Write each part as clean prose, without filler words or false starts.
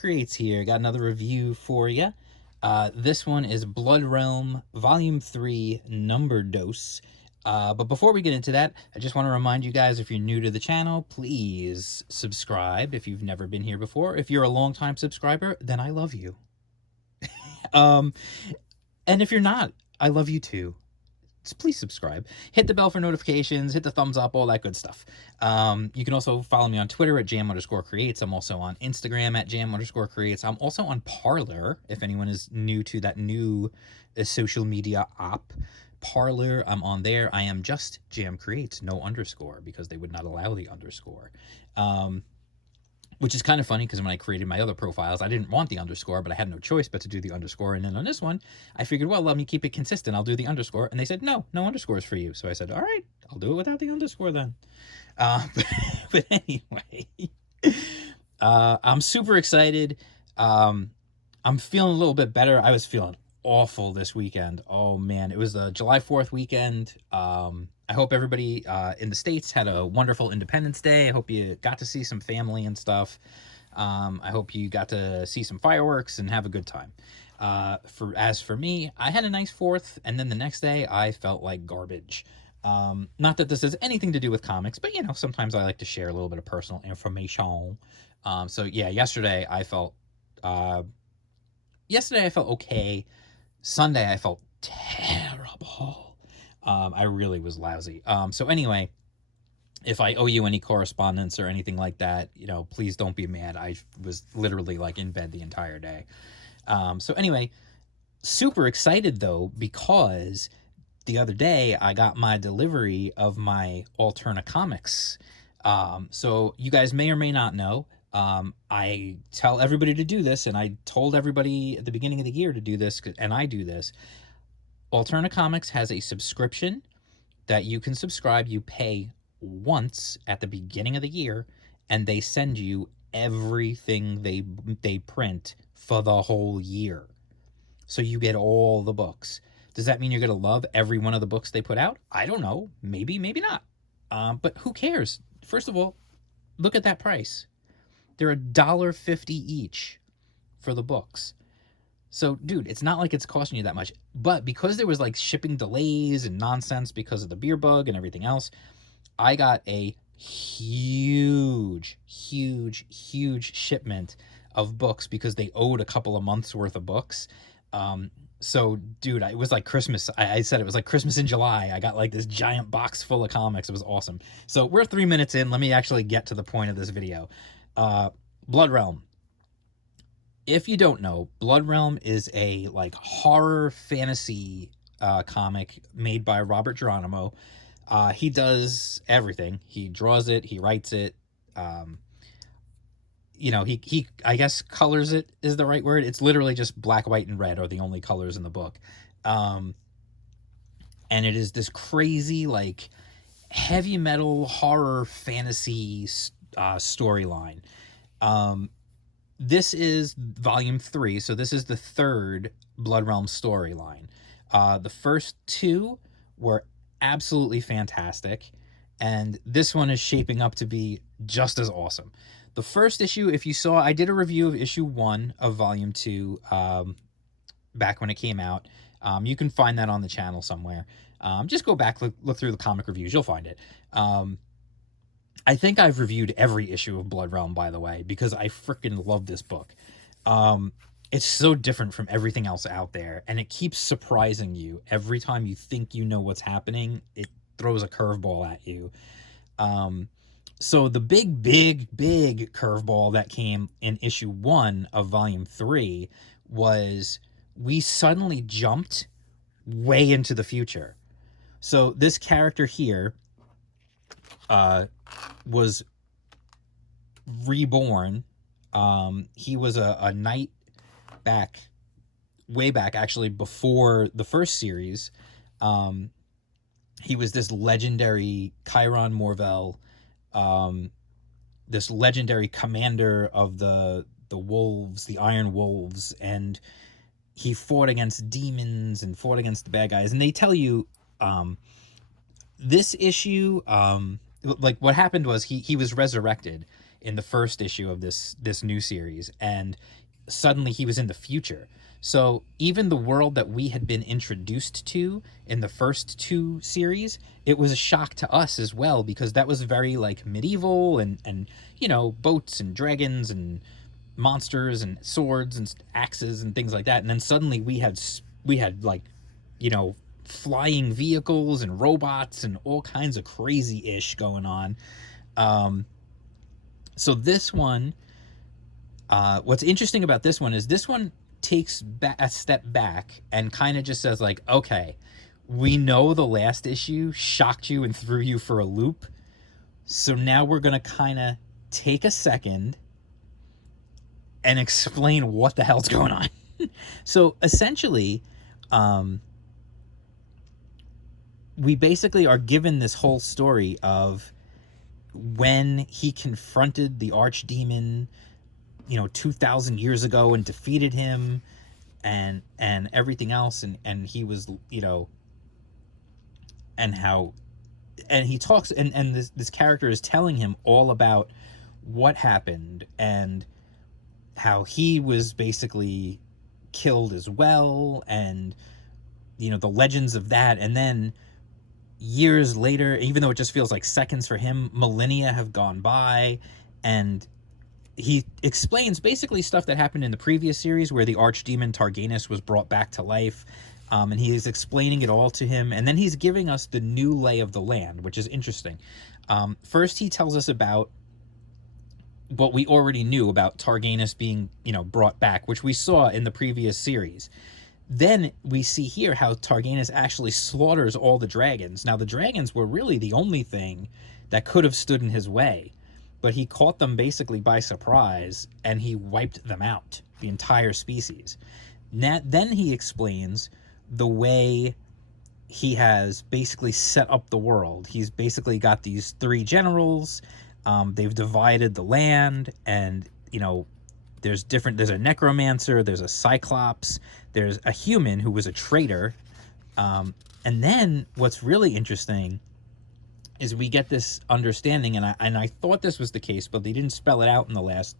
Creates here. Got another review for you. This one is Blood Realm Volume 3 Number Dose. But before we get into that, I just want to remind you guys, if you're new to the channel, please subscribe if you've never been here before. If you're a longtime subscriber, then I love you. And if you're not, I love you too. Please subscribe, hit the bell for notifications, hit the thumbs up, all that good stuff. You can also follow me on Twitter at jam_creates. I'm also on Instagram at jam_creates. I'm also on Parler, if anyone is new to that new social media app. Parler, I'm on there. I am just Jam Creates, no underscore, because they would not allow the underscore. Which is kind of funny, because when I created my other profiles, I didn't want the underscore, but I had no choice but to do the underscore. And then on this one, I figured, well, let me keep it consistent. I'll do the underscore. And they said, no underscores for you. So I said, all right, I'll do it without the underscore then. But anyway, I'm super excited. I'm feeling a little bit better. I was feeling awful this weekend. Oh man, it was the July 4th weekend. I hope everybody in the States had a wonderful Independence Day. I hope you got to see some family and stuff. I hope you got to see some fireworks and have a good time. As for me, I had a nice 4th, and then the next day I felt like garbage. Not that this has anything to do with comics, but you know, sometimes I like to share a little bit of personal information. So yeah, yesterday I felt okay. Sunday I felt terrible. I really was lousy. So anyway, if I owe you any correspondence or anything like that, you know, please don't be mad. I was literally like in bed the entire day. So anyway, super excited though, because the other day I got my delivery of my Alterna Comics. So you guys may or may not know, I tell everybody to do this, and I told everybody at the beginning of the year to do this, and I do this. Alterna Comics has a subscription that you can subscribe. You pay once at the beginning of the year, and they send you everything they print for the whole year. So you get all the books. Does that mean you're going to love every one of the books they put out? I don't know. Maybe, maybe not. But who cares? First of all, look at that price. They're $1.50 each for the books. So, dude, it's not like it's costing you that much. But because there was, like, shipping delays and nonsense because of the beer bug and everything else, I got a huge shipment of books because they owed a couple of months' worth of books. So, dude, it was like Christmas. I said it was like Christmas in July. I got, like, this giant box full of comics. It was awesome. So, we're 3 minutes in. Let me actually get to the point of this video. Blood Realm. If you don't know, Blood Realm is a like horror fantasy comic made by Robert Geronimo. He does everything. He draws it, he writes it. You know, he I guess colors it is the right word. It's literally just black, white, and red are the only colors in the book. And it is this crazy like heavy metal horror fantasy storyline. This is volume 3, so this is the 3rd Blood Realm storyline. The first 2 were absolutely fantastic, and this one is shaping up to be just as awesome. The first issue, if you saw, I did a review of issue 1 of volume 2 back when it came out. You can find that on the channel somewhere. Just go back, look through the comic reviews, you'll find it. I think I've reviewed every issue of Blood Realm, by the way, because I freaking love this book. It's so different from everything else out there, and it keeps surprising you. Every time you think you know what's happening, it throws a curveball at you. So the big curveball that came in issue 1 of volume 3 was we suddenly jumped way into the future. So this character here was reborn. He was a knight way back, actually, before the first series. He was this legendary Chiron Morvel, this legendary commander of the wolves, the Iron Wolves, and he fought against demons and fought against the bad guys. And they tell you, this issue, like what happened was he was resurrected, in the first issue of this new series, and suddenly he was in the future. So even the world that we had been introduced to in the first two series, it was a shock to us as well, because that was very like medieval and you know, boats and dragons and monsters and swords and axes and things like that. And then suddenly we had like, you know, flying vehicles and robots and all kinds of crazy ish going on. So this one, what's interesting about this one is this one takes a step back and kind of just says like, okay, we know the last issue shocked you and threw you for a loop, so now we're gonna kind of take a second and explain what the hell's going on. So essentially, we basically are given this whole story of when he confronted the archdemon, you know, 2,000 years ago and defeated him and everything else. And he was, you know, and how, and he talks, and this character is telling him all about what happened and how he was basically killed as well, and, you know, the legends of that. And then years later, even though it just feels like seconds for him, millennia have gone by, and he explains basically stuff that happened in the previous series where the archdemon Targanus was brought back to life, and he is explaining it all to him, and then he's giving us the new lay of the land, which is interesting. First, he tells us about what we already knew about Targanus being, you know, brought back, which we saw in the previous series. Then we see here how Targanus actually slaughters all the dragons. Now, the dragons were really the only thing that could have stood in his way, but he caught them basically by surprise, and he wiped them out, the entire species. Then he explains the way he has basically set up the world. He's basically got these three generals. They've divided the land, and, you know, there's a necromancer, there's a cyclops, there's a human who was a traitor. And then what's really interesting is we get this understanding, and I thought this was the case, but they didn't spell it out in the last.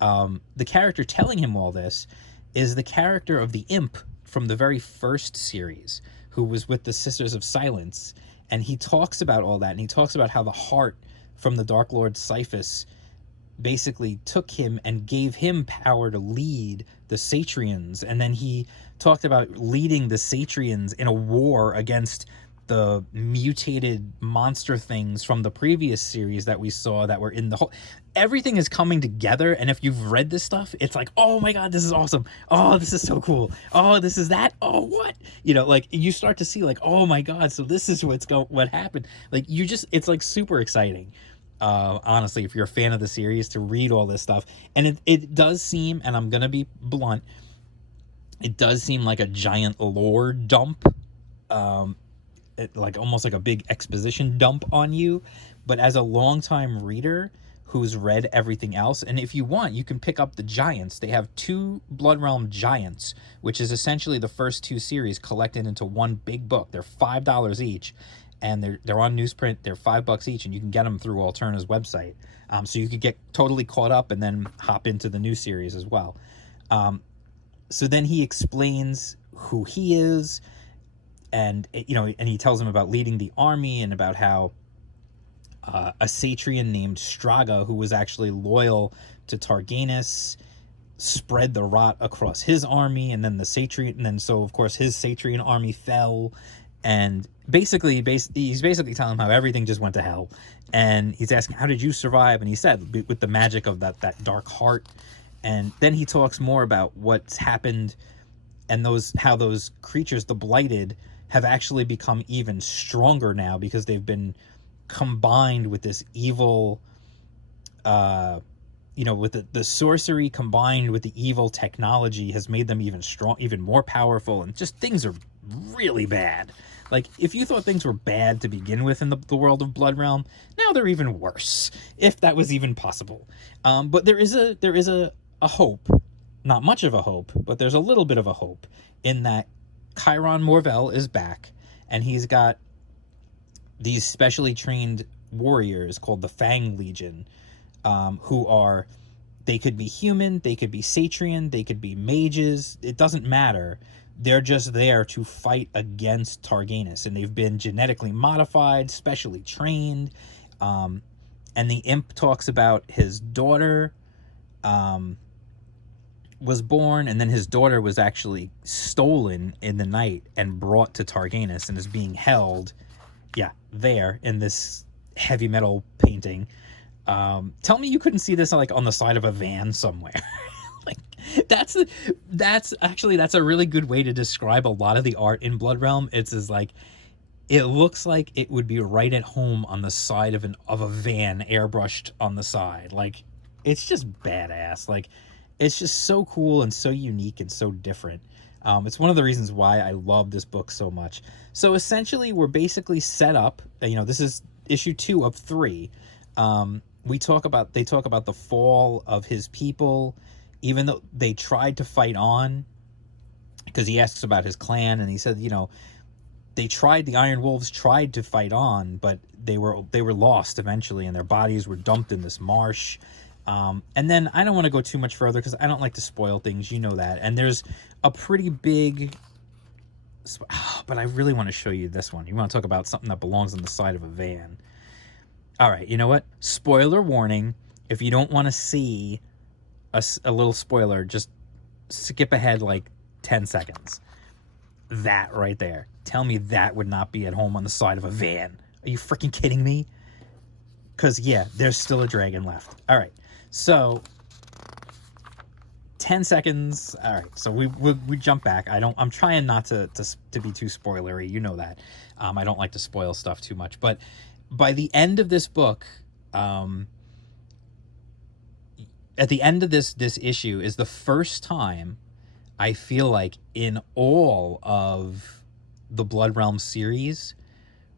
The character telling him all this is the character of the imp from the very first series, who was with the Sisters of Silence, and he talks about all that, and he talks about how the heart from the Dark Lord Cyphus basically took him and gave him power to lead the Satrians, and then he talked about leading the Satrians in a war against the mutated monster things from the previous series that we saw that were in the whole. Everything is coming together, and if you've read this stuff, it's like, oh my god, this is awesome. Oh, this is so cool. Oh, this is that. Oh, what? You know, like, you start to see like, oh my god, so this is what happened. Like, it's like super exciting. Honestly, if you're a fan of the series, to read all this stuff. And it does seem, and I'm gonna be blunt, it does seem like a giant lore dump, like almost like a big exposition dump on you. But as a longtime reader who's read everything else, and if you want, you can pick up the Giants. They have 2 Blood Realm Giants, which is essentially the first 2 series collected into one big book. They're $5 each, and they're on newsprint. They're $5 each, and you can get them through Alterna's website. So you could get totally caught up and then hop into the new series as well. So then he explains who he is, and, you know, and he tells him about leading the army, and about how a Satrian named Straga, who was actually loyal to Targanus, spread the rot across his army, and then so of course his Satrian army fell. And basically he's basically telling him how everything just went to hell, and he's asking, how did you survive? And he said, with the magic of that dark heart. And then he talks more about what's happened, and how those creatures, the Blighted, have actually become even stronger now, because they've been combined with this evil, you know, with the sorcery combined with the evil technology has made them even more powerful, and just things are really bad. Like, if you thought things were bad to begin with in the world of Blood Realm, now they're even worse, if that was even possible. But there is a hope, not much of a hope, but there's a little bit of a hope, in that Chiron Morvel is back, and he's got these specially trained warriors called the Fang Legion, who are, they could be human, they could be Satrian, they could be mages. It doesn't matter. They're just there to fight against Targanis, and they've been genetically modified, specially trained. And the imp talks about his daughter was born, and then his daughter was actually stolen in the night and brought to Targanis and is being held, yeah, there in this heavy metal painting. Tell me you couldn't see this like on the side of a van somewhere. Like that's a really good way to describe a lot of the art in Blood Realm. It's like, it looks like it would be right at home on the side of a van, airbrushed on the side. Like, it's just badass. Like, it's just so cool and so unique and so different. It's one of the reasons why I love this book so much. So essentially, we're basically set up. This is issue 2 of 3. They talk about the fall of his people, even though they tried to fight on. Because he asks about his clan, and he said, the Iron Wolves tried to fight on, but they were lost eventually, and their bodies were dumped in this marsh. And then I don't want to go too much further because I don't like to spoil things, you know that. And there's a pretty big, but I really want to show you this one. You want to talk about something that belongs on the side of a van. All right, you know what? Spoiler warning. If you don't want to see a little spoiler, just skip ahead like 10 seconds. That right there. Tell me that would not be at home on the side of a van. Are you freaking kidding me? Because, yeah, there's still a dragon left. All right. So, 10 seconds. All right. So, we jump back. I'm trying not to be too spoilery. You know that. I don't like to spoil stuff too much. But by the end of this book, at the end of this issue is the first time I feel like in all of the Blood Realm series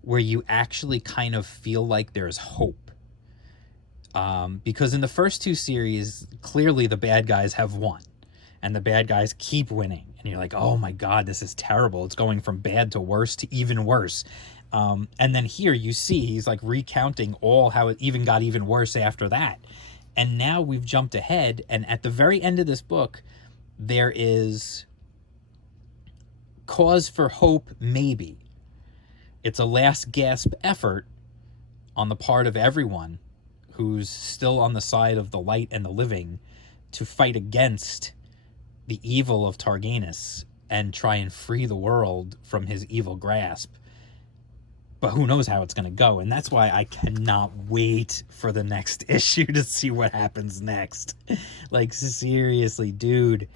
where you actually kind of feel like there's hope. Because in the first 2 series, clearly the bad guys have won. And the bad guys keep winning. And you're like, oh my God, this is terrible. It's going from bad to worse to even worse. And then here you see he's like recounting all how it even got even worse after that. And now we've jumped ahead. And at the very end of this book, there is cause for hope, maybe. It's a last gasp effort on the part of everyone who's still on the side of the light and the living to fight against the evil of Targanis and try and free the world from his evil grasp. But who knows how it's going to go. And that's why I cannot wait for the next issue to see what happens next. Like, seriously, dude.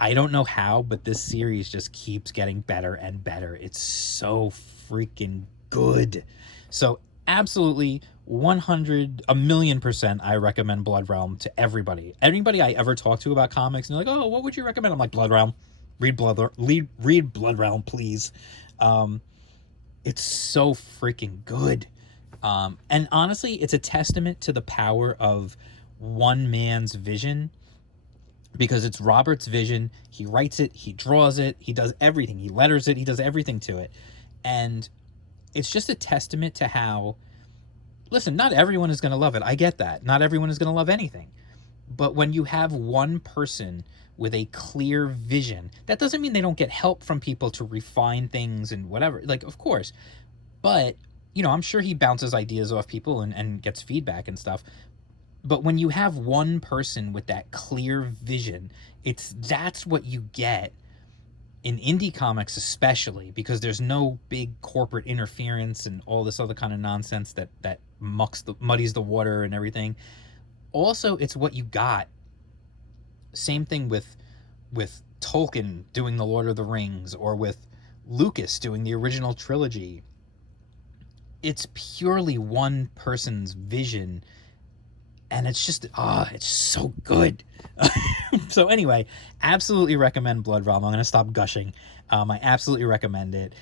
I don't know how, but this series just keeps getting better and better. It's so freaking good. So, absolutely, 1,000,000%, I recommend Blood Realm to everybody. Anybody I ever talk to about comics, and they're like, oh, what would you recommend? I'm like, Blood Realm. Read Blood Realm, please. It's so freaking good. And honestly, it's a testament to the power of one man's vision, because it's Robert's vision. He writes it, he draws it, he does everything. He letters it, he does everything to it. And it's just a testament to how, listen, not everyone is going to love it. I get that. Not everyone is going to love anything. But when you have one person with a clear vision, that doesn't mean they don't get help from people to refine things and whatever. Like, of course. But, I'm sure he bounces ideas off people and gets feedback and stuff. But when you have one person with that clear vision, that's what you get in indie comics, especially because there's no big corporate interference and all this other kind of nonsense that muddies the water and everything. Also, it's what you got. Same thing with Tolkien doing The Lord of the Rings, or with Lucas doing the original trilogy. It's purely one person's vision. And it's just, it's so good. So anyway, absolutely recommend Blood Realm. I'm going to stop gushing. I absolutely recommend it.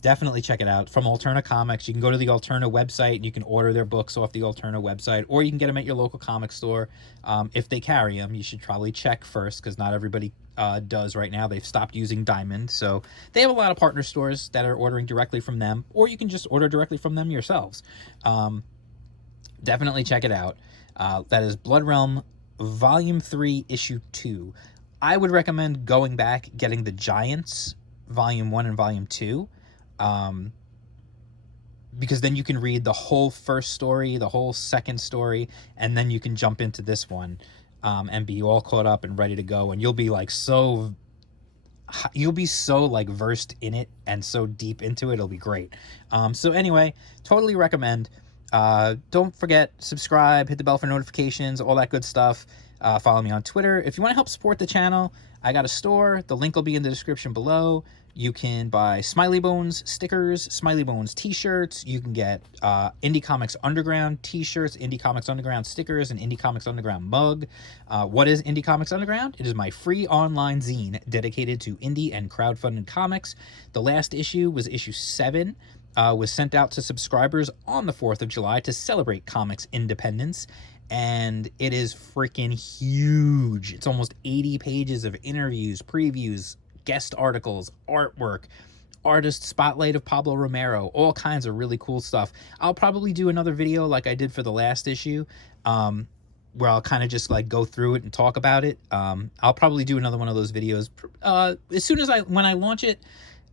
Definitely check it out. From Alterna Comics, you can go to the Alterna website and you can order their books off the Alterna website, or you can get them at your local comic store. If they carry them, you should probably check first, because not everybody does right now. They've stopped using Diamond. So they have a lot of partner stores that are ordering directly from them, or you can just order directly from them yourselves. Definitely check it out. That is Blood Realm Volume 3, Issue 2. I would recommend going back, getting the Giants, Volume 1 and Volume 2, because then you can read the whole first story, the whole second story, and then you can jump into this one, and be all caught up and ready to go, and you'll be like so like versed in it and so deep into it. It'll be great. So anyway, totally recommend. Don't forget, subscribe, hit the bell for notifications, all that good stuff. Follow me on Twitter. If you want to help support the channel, I got a store. The link will be in the description below. You can buy Smiley Bones stickers, Smiley Bones t-shirts. You can get Indie Comics Underground t-shirts, Indie Comics Underground stickers, and Indie Comics Underground mug. What is Indie Comics Underground? It is my free online zine dedicated to indie and crowdfunded comics. The last issue was issue 7. Was sent out to subscribers on the 4th of July to celebrate comics independence, and it is freaking huge. It's almost 80 pages of interviews, previews, guest articles, artwork, artist spotlight of Pablo Romero, all kinds of really cool stuff. I'll probably do another video like I did for the last issue, where I'll kind of just like go through it and talk about it. I'll probably do another one of those videos as soon as when I launch it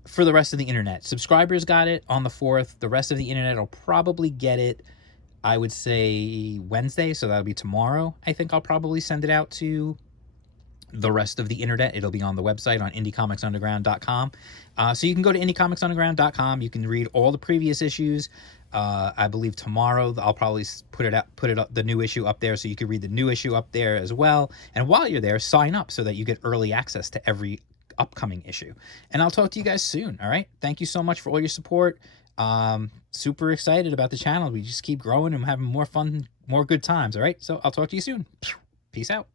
for the rest of the internet. Subscribers got it on the 4th. The rest of the internet will probably get it, I would say, Wednesday, so that'll be tomorrow. I think I'll probably send it out to the rest of the internet. It'll be on the website on IndieComicsUnderground.com. So you can go to IndieComicsUnderground.com. You can read all the previous issues. I believe tomorrow I'll probably put the new issue up there, so you can read the new issue up there as well. And while you're there, sign up so that you get early access to every upcoming issue. And I'll talk to you guys soon. All right, thank you so much for all your support. Super excited about the channel. We just keep growing and having more fun, more good times. All right, so I'll talk to you soon. Peace out.